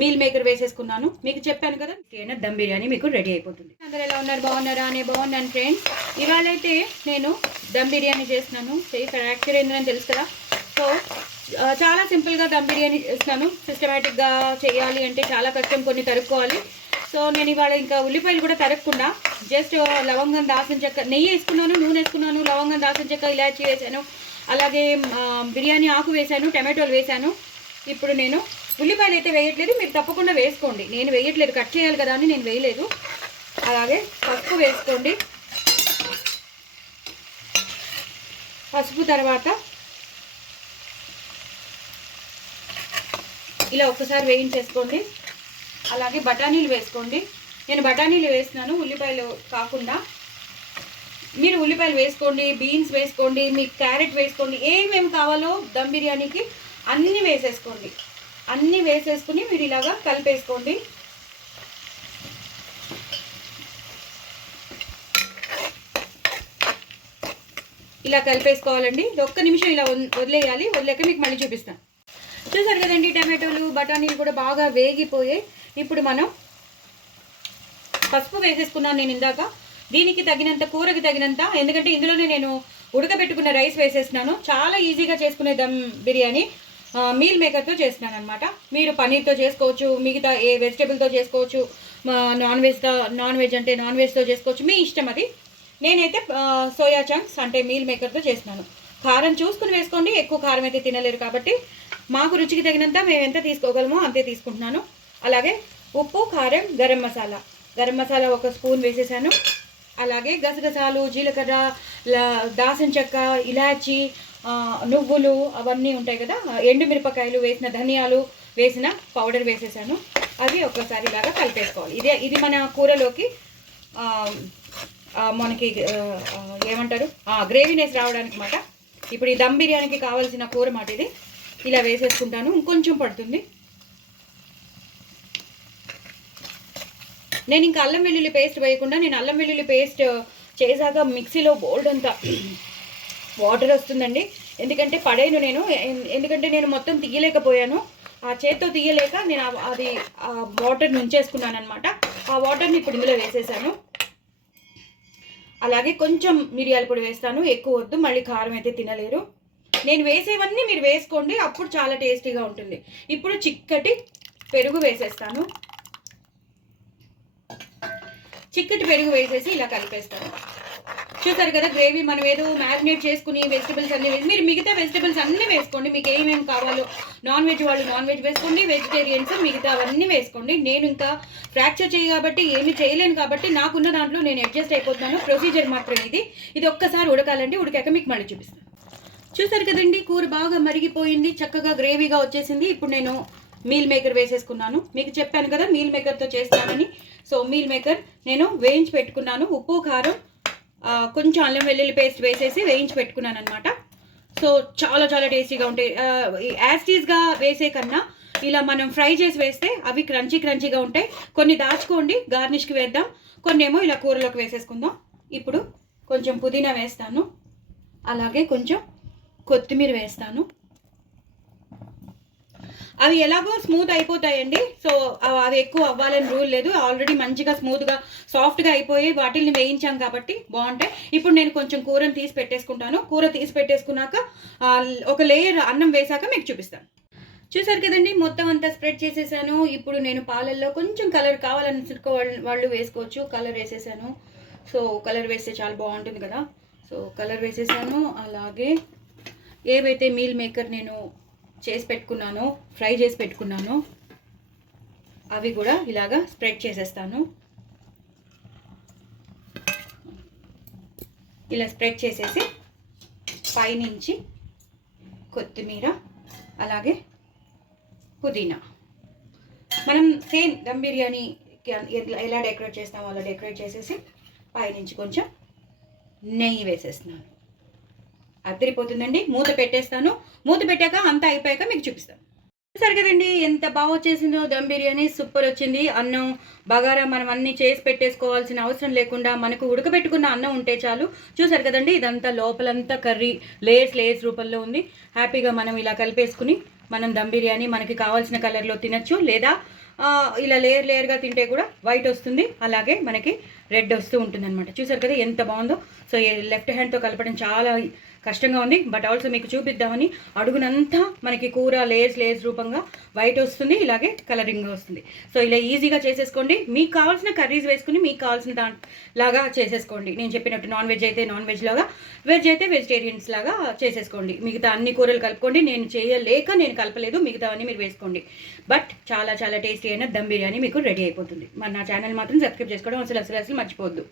Meal maker వేసేసుకున్నాను. మీకు చెప్పాను కదా, దమ్ బిర్యానీ మీకు రెడీ అయిపోతుంది. అందరూ ఎలా ఉన్నారు? బాగున్నారా? బాగున్నాను ఫ్రెండ్స్. ఇవాళ అయితే నేను దమ్ బిర్యానీ చేస్తున్నాను. ఫ్రాక్చర్ ఏందని తెలుసు కదా. సో చాలా సింపుల్గా దమ్ బిర్యానీ చేస్తున్నాను. సిస్టమేటిక్గా చేయాలి అంటే చాలా కష్టం, కొన్ని తరుక్కోవాలి. సో నేను ఇవాళ ఇంకా ఉల్లిపాయలు కూడా తరగకుండా జస్ట్ లవంగం, దాల్చిన చెక్క, నెయ్యి వేసుకున్నాను, నూనె వేసుకున్నాను, లవంగం, దాల్చిన చెక్క, ఇలాచీ వేసాను, అలాగే బిర్యానీ ఆకు వేసాను, టమాటోలు వేసాను. ఇప్పుడు నేను ఉల్లిపాయలు అయితే వేయట్లేదు, మీరు తప్పకుండా వేసుకోండి. నేను వేయట్లేదు, కట్ చేయాలి కదా అని నేను వేయలేదు. అలాగే పసుపు వేసుకోండి. పసుపు తర్వాత ఇలా ఒక్కసారి వేయించేసుకోండి. అలాగే బఠానీలు వేసుకోండి. నేను బఠానీలు వేస్తున్నాను, ఉల్లిపాయలు కాకుండా. మీరు ఉల్లిపాయలు వేసుకోండి, బీన్స్ వేసుకోండి, మీకు క్యారెట్ వేసుకోండి, ఏమేమి కావాలో దమ్ బిర్యానీకి అన్నీ వేసేసుకోండి. అన్నీ వేసేసుకుని మీరు ఇలాగా కలిపేసుకోండి. ఇలా కలిపేసుకోవాలండి. ఒక్క నిమిషం ఇలా వదిలేయాలి. వదిలేక మీకు మళ్ళీ చూపిస్తాను. చూసారు కదండి, టమాటోలు, బఠానీలు కూడా బాగా వేగిపోయాయి. ఇప్పుడు మనం పసుపు వేసేసుకున్నాను నేను ఇందాక. దీనికి తగినంత, కూరకి తగినంత, ఎందుకంటే ఇందులోనే నేను ఉడకబెట్టుకున్న రైస్ వేసేస్తున్నాను. చాలా ఈజీగా చేసుకునే దమ్ బిర్యానీ మీల్ మేకర్తో చేస్తున్నాను అనమాట. మీరు పన్నీర్తో చేసుకోవచ్చు, మిగతా ఏ వెజిటేబుల్తో చేసుకోవచ్చు, నాన్ వెజ్ అంటే నాన్ వెజ్తో చేసుకోవచ్చు, మీ ఇష్టం అది. నేనైతే సోయా చంక్స్ అంటే మీల్ మేకర్తో చేస్తున్నాను. కారం చూసుకుని వేసుకోండి, ఎక్కువ కారం అయితే తినలేరు కాబట్టి మాకు రుచికి తగినంత మేము ఎంత తీసుకోగలమో అంతే తీసుకుంటున్నాను. అలాగే ఉప్పు, కారం, గరం మసాలా 1 స్పూన్ వేసేసాను. అలాగే గసగసాలు, జీలకర్ర, దాల్చిన చెక్క, ఇలాచీ, నువ్వులు అవన్నీ ఉంటాయి కదా, ఎండుమిరపకాయలు వేసిన, ధనియాలు వేసిన పౌడర్ వేసేసాను. అవి ఒక్కసారి ఇలాగా కలిపేసుకోవాలి. ఇది మన కూరలోకి మనకి ఏమంటారు, గ్రేవీనెస్ రావడానికి మాట. ఇప్పుడు ఈ దమ్ బిర్యానీకి కావాల్సిన కూర మాట ఇది. ఇలా వేసేసుకుంటాను. ఇంకొంచెం పడుతుంది. నేను ఇంకా అల్లం వెల్లుల్లి పేస్ట్ వేయకుండా, నేను అల్లం వెల్లుల్లి పేస్ట్ చేశాక మిక్సీలో బోల్డ్ అంతా వాటర్ వస్తుందండి. ఎందుకంటే పడేను నేను, ఎందుకంటే నేను మొత్తం తీయలేకపోయాను. ఆ చేత్తో తీయలేక నేను అది వాటర్ని ఉంచేసుకున్నాను అనమాట. ఆ వాటర్ని ఇప్పుడు ఇందులో వేసేసాను. అలాగే కొంచెం మిరియాల పొడి వేస్తాను, ఎక్కువ వద్దు, మళ్ళీ కారం అయితే తినలేరు. నేను వేసేవన్నీ మీరు వేసుకోండి, అప్పుడు చాలా టేస్టీగా ఉంటుంది. ఇప్పుడు చిక్కటి పెరుగు వేసేస్తాను. చిక్కటి పెరుగు వేసేసి ఇలా కలిపేస్తాను. చూసారు కదా, గ్రేవీ మనం ఏదో మ్యారినేట్ చేసుకుని వెజిటబుల్స్ అన్నీ వేసి, మీరు మిగతా వెజిటబుల్స్ అన్నీ వేసుకోండి. మీకు ఏమేమి కావాలో, నాన్ వెజ్ వాళ్ళు నాన్ వెజ్ వేసుకోండి, వెజిటేరియన్స్ మిగతా అవన్నీ వేసుకోండి. నేను ఇంకా ఫ్రాక్చర్ చేయి కాబట్టి ఏమి చేయలేను కాబట్టి నాకున్న దాంట్లో నేను అడ్జస్ట్ అయిపోతున్నాను. ప్రొసీజర్ మాత్రం ఇది ఒక్కసారి ఉడకాలండి. ఉడికాక మీకు మళ్ళీ చూపిస్తాను. చూసారు కదండి, కూర బాగా మరిగిపోయింది, చక్కగా గ్రేవీగా వచ్చేసింది. ఇప్పుడు నేను మీల్ మేకర్ వేసేసుకున్నాను. మీకు చెప్పాను కదా మీల్ మేకర్తో చేస్తానని. సో మీల్ మేకర్ నేను వేయించి పెట్టుకున్నాను. ఉప్పు, కారం, కొంచెం అల్లం వెల్లుల్లి పేస్ట్ వేసేసి వేయించి పెట్టుకున్నాను అనమాట. సో చాలా చాలా టేస్టీగా ఉంటాయి. యాస్టీస్గా వేసే కన్నా ఇలా మనం ఫ్రై చేసి వేస్తే అవి క్రంచీగా ఉంటాయి. కొన్ని దాచుకోండి, గార్నిష్కి వేద్దాం. కొన్ని ఏమో ఇలా కూరలోకి వేసేసుకుందాం. ఇప్పుడు కొంచెం పుదీనా వేస్తాను, అలాగే కొంచెం కొత్తిమీర వేస్తాను. అవి ఎలాగో స్మూత్ అయిపోతాయండి. సో అవి ఎక్కువ అవ్వాలని రూల్ లేదు. ఆల్రెడీ మంచిగా స్మూత్గా సాఫ్ట్గా అయిపోయి వాటిల్ని వేయించాం కాబట్టి బాగుంటాయి. ఇప్పుడు నేను కొంచెం కూరని తీసి పెట్టేసుకుంటాను. కూర తీసి పెట్టేసుకున్నాక ఒక లేయర్ అన్నం వేసాక మీకు చూపిస్తాను. చూసారు కదండి, మొత్తం అంతా స్ప్రెడ్ చేసేసాను. ఇప్పుడు నేను పాలల్లో కొంచెం కలర్ కావాలనుకో వాళ్ళు వేసుకోవచ్చు. కలర్ వేసేసాను. సో కలర్ వేస్తే చాలా బాగుంటుంది కదా. సో కలర్ వేసేసాను. అలాగే ఏవైతే మీల్ మేకర్ నేను చేసి పెట్టుకున్నానో, ఫ్రై చేసి పెట్టుకున్నానో అవి కూడా ఇలాగా స్ప్రెడ్ చేసేస్తాను. ఇలా స్ప్రెడ్ చేసేసి పైనుంచి కొత్తిమీర, అలాగే పుదీనా, మనం సేమ్ దమ్ బిర్యానీకి ఎలా డెకరేట్ చేస్తామో అలా డెకరేట్ చేసేసి పైనుంచి కొంచెం నెయ్యి వేసేస్తున్నాను. అదిరిపోతుందండి. మూత పెట్టేస్తాను. మూత పెట్టాక అంతా అయిపోయాక మీకు చూపిస్తాను. సరే కదండి, ఎంత బాగా వచ్చేసిందో దమ్ బిర్యానీ. సూపర్ వచ్చింది. అన్నం బగారా మనం అన్నీ చేసి పెట్టేసుకోవాల్సిన అవసరం లేకుండా మనకు ఉడకబెట్టుకున్న అన్నం ఉంటే చాలు. చూసారు కదండి, ఇదంతా లోపలంతా కర్రీ లేయర్స్ రూపంలో ఉంది. హ్యాపీగా మనం ఇలా కలిపేసుకుని మనం దమ్ బిర్యానీ మనకి కావాల్సిన కలర్లో తినచ్చు, లేదా ఇలా లేయర్గా తింటే కూడా వైట్ వస్తుంది, అలాగే మనకి రెడ్ వస్తూ ఉంటుంది అనమాట. చూసారు కదా ఎంత బాగుందో. సో లెఫ్ట్ హ్యాండ్తో కలపడం చాలా కష్టంగా ఉంది, బట్ ఆల్సో మీకు చూపిద్దామని. అడుగునంతా మనకి కూర లేయర్స్ రూపంగా వైట్ వస్తుంది, ఇలాగే కలరింగ్ వస్తుంది. సో ఇలా ఈజీగా చేసేసుకోండి. మీకు కావాల్సిన కర్రీస్ వేసుకుని మీకు కావాల్సిన లాగా చేసేసుకోండి. నేను చెప్పినట్టు నాన్ వెజ్ అయితే నాన్ వెజ్ లాగా, వెజ్ అయితే వెజిటేరియన్స్ లాగా చేసేసుకోండి. మిగతా అన్ని కూరలు కలుపుకోండి. నేను కలపలేదు, మిగతా అన్నీ మీరు వేసుకోండి. బట్ చాలా చాలా టేస్టీ అయిన దమ్ బిర్యానీ మీకు రెడీ అయిపోతుంది. మరి నా ఛానల్ మాత్రం సబ్స్క్రైబ్ చేసుకోవడం అసలు మర్చిపోవద్దు.